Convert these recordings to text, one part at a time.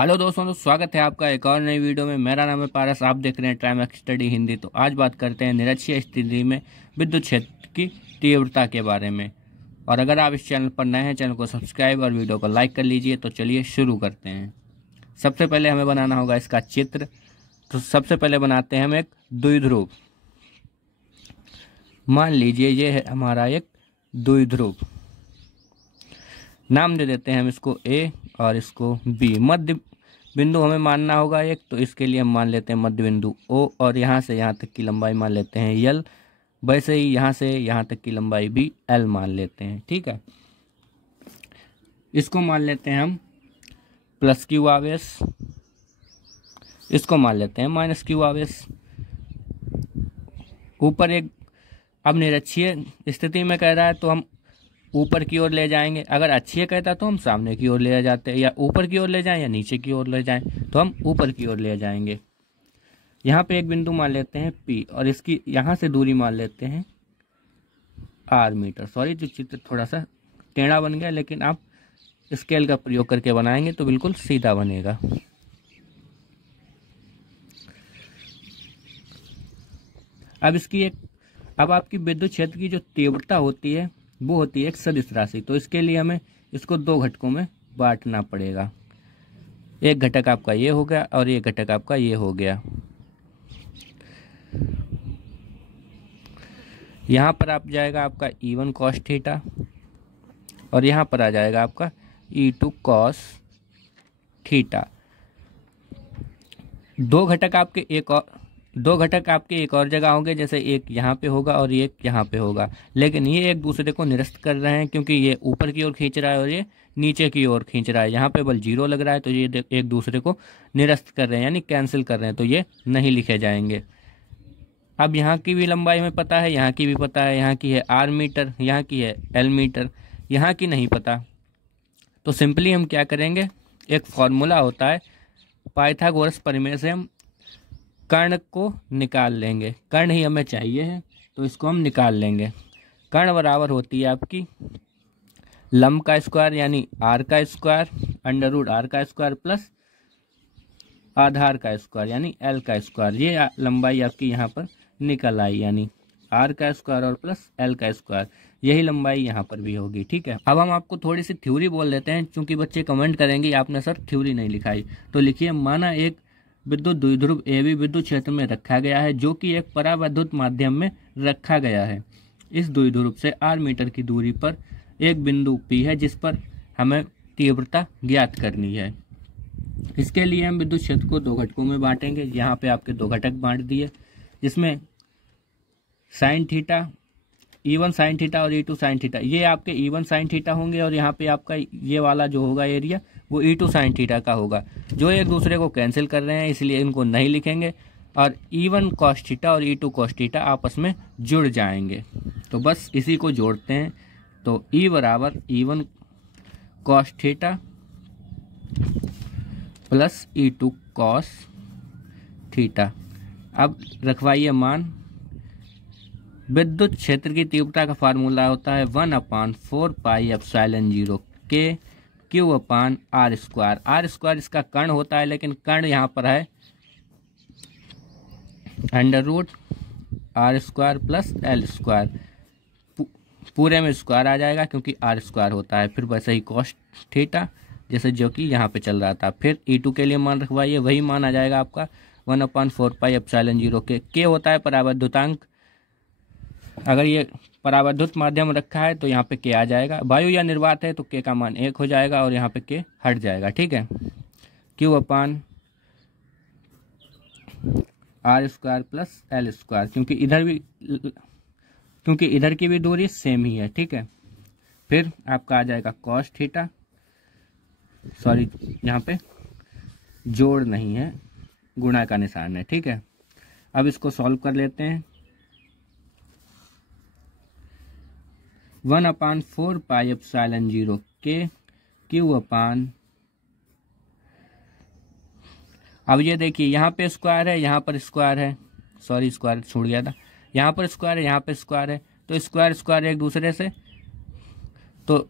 Hello दोस्तों, तो स्वागत है आपका एक और नई वीडियो में। मेरा नाम है पारस, आप देख रहे हैं ट्राइमैक्स स्टडी हिंदी। तो आज बात करते हैं निरक्षीय स्थिति में विद्युत क्षेत्र की तीव्रता के बारे में। और अगर आप इस चैनल पर नए हैं, चैनल को सब्सक्राइब और वीडियो को लाइक कर लीजिए। तो चलिए शुरू करते हैं। सबसे पहले हमें बनाना होगा इसका चित्र। तो सबसे पहले बनाते हैं हम एक द्विध्रुव। मान लीजिए ये है हमारा एक द्विध्रुव। नाम दे देते हैं हम इसको ए और इसको बी। मध्य बिंदु हमें मानना होगा एक, तो इसके लिए हम मान लेते हैं मध्य बिंदु ओ, और यहाँ से यहाँ तक की लंबाई मान लेते हैं यल। वैसे ही यहाँ से यहाँ तक की लंबाई भी एल मान लेते हैं। ठीक है, इसको मान लेते हैं हम प्लस क्यू आवेश, इसको मान लेते हैं माइनस क्यू आवेश। ऊपर एक, अब निरक्षीय स्थिति में कह रहा है तो हम ऊपर की ओर ले जाएंगे। अगर अक्षीय कहता तो हम सामने की ओर ले जाते हैं, या ऊपर की ओर ले जाएं या नीचे की ओर ले जाएं, तो हम ऊपर की ओर ले जाएंगे। यहाँ पे एक बिंदु मान लेते हैं P, और इसकी यहाँ से दूरी मान लेते हैं R मीटर। सॉरी, जो चित्र थोड़ा सा टेढ़ा बन गया, लेकिन आप स्केल का प्रयोग करके बनाएंगे तो बिल्कुल सीधा बनेगा। अब आपकी विद्युत क्षेत्र की जो तीव्रता होती है वो होती है एक सदिश राशि। तो इसके लिए हमें इसको दो घटकों में बांटना पड़ेगा। एक घटक आपका ये हो गया और एक घटक आपका ये हो गया। यहाँ पर आप जाएगा आपका E1 cos थीटा, और यहाँ पर आ जाएगा आपका E2 cos थीटा। दो घटक आपके एक और जगह होंगे, जैसे एक यहाँ पे होगा और एक यहाँ पे होगा। लेकिन ये एक दूसरे को निरस्त कर रहे हैं, क्योंकि ये ऊपर की ओर खींच रहा है और ये नीचे की ओर खींच रहा है। यहाँ पे बल 0 लग रहा है, तो ये एक दूसरे को निरस्त कर रहे हैं, यानी कैंसिल कर रहे हैं, तो ये नहीं लिखे जाएंगे। अब यहाँ की भी लंबाई हमें पता है, यहाँ की भी पता है। यहाँ की है R मीटर, यहाँ की है L मीटर, यहाँ की नहीं पता। तो सिंपली हम क्या करेंगे, एक फॉर्मूला होता है पाइथागोरस प्रमेय से हम कर्ण को निकाल लेंगे। कर्ण ही हमें चाहिए है, तो इसको हम निकाल लेंगे। कर्ण बराबर होती है आपकी लंब का स्क्वायर, यानी R का स्क्वायर √R का स्क्वायर प्लस आधार का स्क्वायर, यानी L का स्क्वायर। ये लंबाई आपकी यहाँ पर निकल आई, यानी R का स्क्वायर और प्लस L का स्क्वायर। यही लंबाई यहाँ पर भी होगी। ठीक है, अब हम आपको थोड़ी सी थ्योरी बोल देते हैं, क्योंकि बच्चे कमेंट करेंगे आपने सर थ्योरी नहीं लिखाई। तो लिखिए, माना एक विद्युत द्विध्रुव AB विद्युत क्षेत्र में रखा गया है, जो कि एक परावैद्युत माध्यम में रखा गया है। इस द्विध्रुव से R मीटर की दूरी पर एक बिंदु P है, जिस पर हमें तीव्रता ज्ञात करनी है। इसके लिए हम विद्युत क्षेत्र को दो घटकों में बांटेंगे। यहाँ पे आपके दो घटक बांट दिए, जिसमें sine theta, E1 sine theta और E2 साइन थीटा। ये आपके E1 साइन थीटा होंगे, और यहाँ पे आपका ये वाला जो होगा एरिया वो E2 साइन थीटा का होगा। जो एक दूसरे को कैंसिल कर रहे हैं, इसलिए इनको नहीं लिखेंगे। और E1 cos थीटा और E2 cos थीटा आपस में जुड़ जाएंगे। तो बस इसी को जोड़ते हैं। तो E बराबर E1 cos theta plus E2 cos theta. अब रखवाइए मान। विद्युत क्षेत्र की तीव्रता का फार्मूला होता है 1/4 पाई एप्सिलॉन 0 के Q/R स्क्वायर। R स्क्वायर इसका कर्ण होता है, लेकिन कर्ण यहाँ पर है √R square plus L square. पूरे में स्क्वायर आ जाएगा, क्योंकि R स्क्वायर होता है। फिर वैसे ही cos थीटा, जैसे जो कि यहाँ पे चल रहा था। फिर E2 के लिए मान रखवाइए, वही मान आ जाएगा आपका 1/4 पाई एप्सिलॉन 0 के। K होता है परावैद्युतांक। अगर ये परावैद्युत माध्यम रखा है तो यहाँ पे K आ जाएगा। वायु या निर्वात है तो K का मान 1 हो जाएगा, और यहाँ पे K हट जाएगा। ठीक है, Q/R square plus L square, क्योंकि इधर की भी दूरी सेम ही है। ठीक है, फिर आपका आ जाएगा cos थीटा। सॉरी, यहाँ पे जोड़ नहीं है, गुणा का निशान है। ठीक है, अब इसको सॉल्व कर लेते हैं। 1/4 पाई एप्सिलॉन 0 के Q/। अब ये देखिए, यहाँ पे स्क्वायर है, यहाँ पर स्क्वायर है। सॉरी, स्क्वायर छूट गया था। यहाँ पर स्क्वायर है, यहाँ पे स्क्वायर है, तो स्क्वायर स्क्वायर एक दूसरे से, तो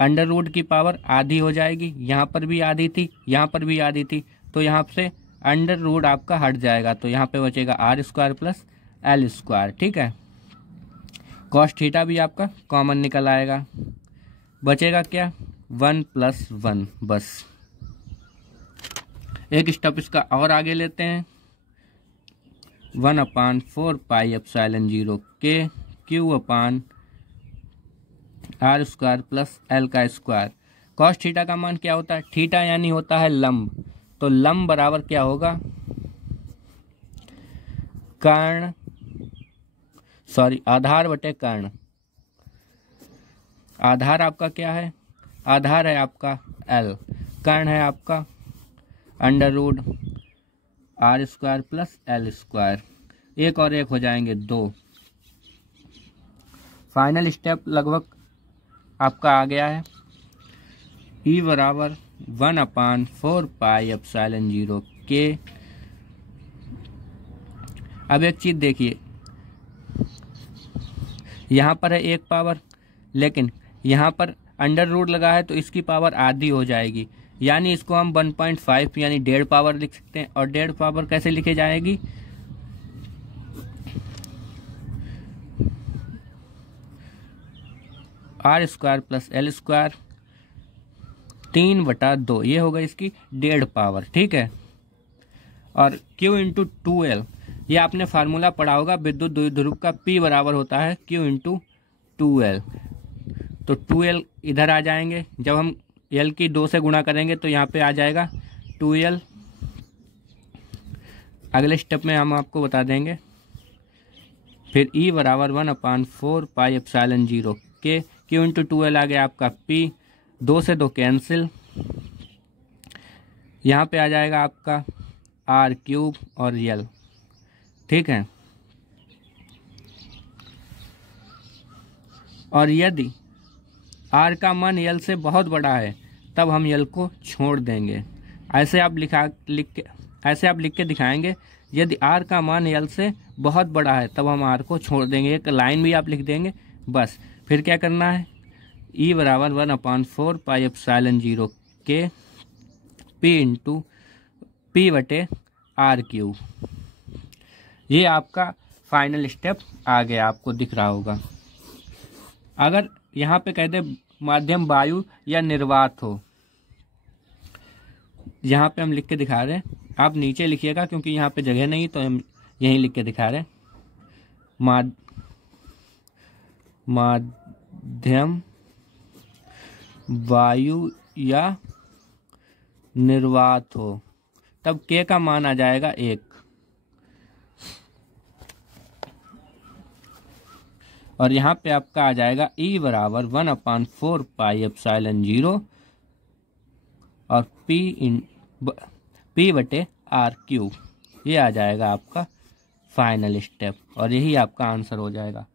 अंडर रूट की पावर आधी हो जाएगी, यहाँ पर भी आधी थी, यहाँ पर भी आधी थी, तो यहाँ से अंडर रूट आपका हट जाएगा, तो यहाँ पे बचेगा r square plus L square. ठीक है, कॉस थीटा भी आपका कॉमन निकल आएगा, बचेगा क्या 1 + 1। बस एक स्टेप इसका और आगे लेते हैं, 1/4 पाई एप्सिलॉन 0 के Q/r² प्लस एल का स्क्वायर। कॉस थीटा का मान क्या होता है, थीटा यानी होता है लंब, तो लंब बराबर क्या होगा, कर्ण आधार बटे कर्ण। आधार आपका क्या है, आधार है आपका L, कर्ण है आपका under root r² plus L square. एक और एक हो जाएंगे 2। फाइनल स्टेप लगभग आपका आ गया है, E बराबर 1/4 पाई एप्सिलॉन 0 के। अब एक चीज देखिए, यहाँ पर है एक पावर, लेकिन यहाँ पर अंडर रूट लगा है तो इसकी पावर आधी हो जाएगी, यानी इसको हम 1.5 यानी 1.5 पावर लिख सकते हैं। और 1.5 पावर कैसे लिखे जाएगी, r² प्लस एल स्क्वायर 3/2, ये होगा इसकी 1.5 पावर। ठीक है, और Q × 2L, ये आपने फार्मूला पढ़ा होगा, विद्युत द्विध्रुव का P बराबर होता है Q × 2L। तो 2L इधर आ जाएंगे, जब हम L की 2 से गुणा करेंगे तो यहाँ पे आ जाएगा 2L। अगले स्टेप में हम आपको बता देंगे। फिर E बराबर 1/4 पाई एप्सिलॉन 0 के Q × 2L आ गया आपका P, 2 से 2 कैंसिल, यहाँ पे आ जाएगा आपका r³ और L। ठीक है, और यदि R का मान L से बहुत बड़ा है तब हम L को छोड़ देंगे। ऐसे आप लिख के दिखाएंगे, यदि R का मान L से बहुत बड़ा है तब हम R को छोड़ देंगे। एक लाइन भी आप लिख देंगे बस। फिर क्या करना है, E बराबर 1/4 पाई एप्सिलॉन 0 के P/r³। ये आपका फाइनल स्टेप आ गया, आपको दिख रहा होगा। अगर यहाँ पे कह दे माध्यम वायु या निर्वात हो, यहाँ पे हम लिख के दिखा रहे हैं, आप नीचे लिखिएगा क्योंकि यहाँ पे जगह नहीं, तो हम यहीं लिख के दिखा रहे हैं। माध्यम वायु या निर्वात हो, तब K का मान आ जाएगा 1। और यहाँ पे आपका आ जाएगा E बराबर 1/4 पाई एप्सिलॉन 0 और P/r³। ये आ जाएगा आपका फाइनल स्टेप, और यही आपका आंसर हो जाएगा।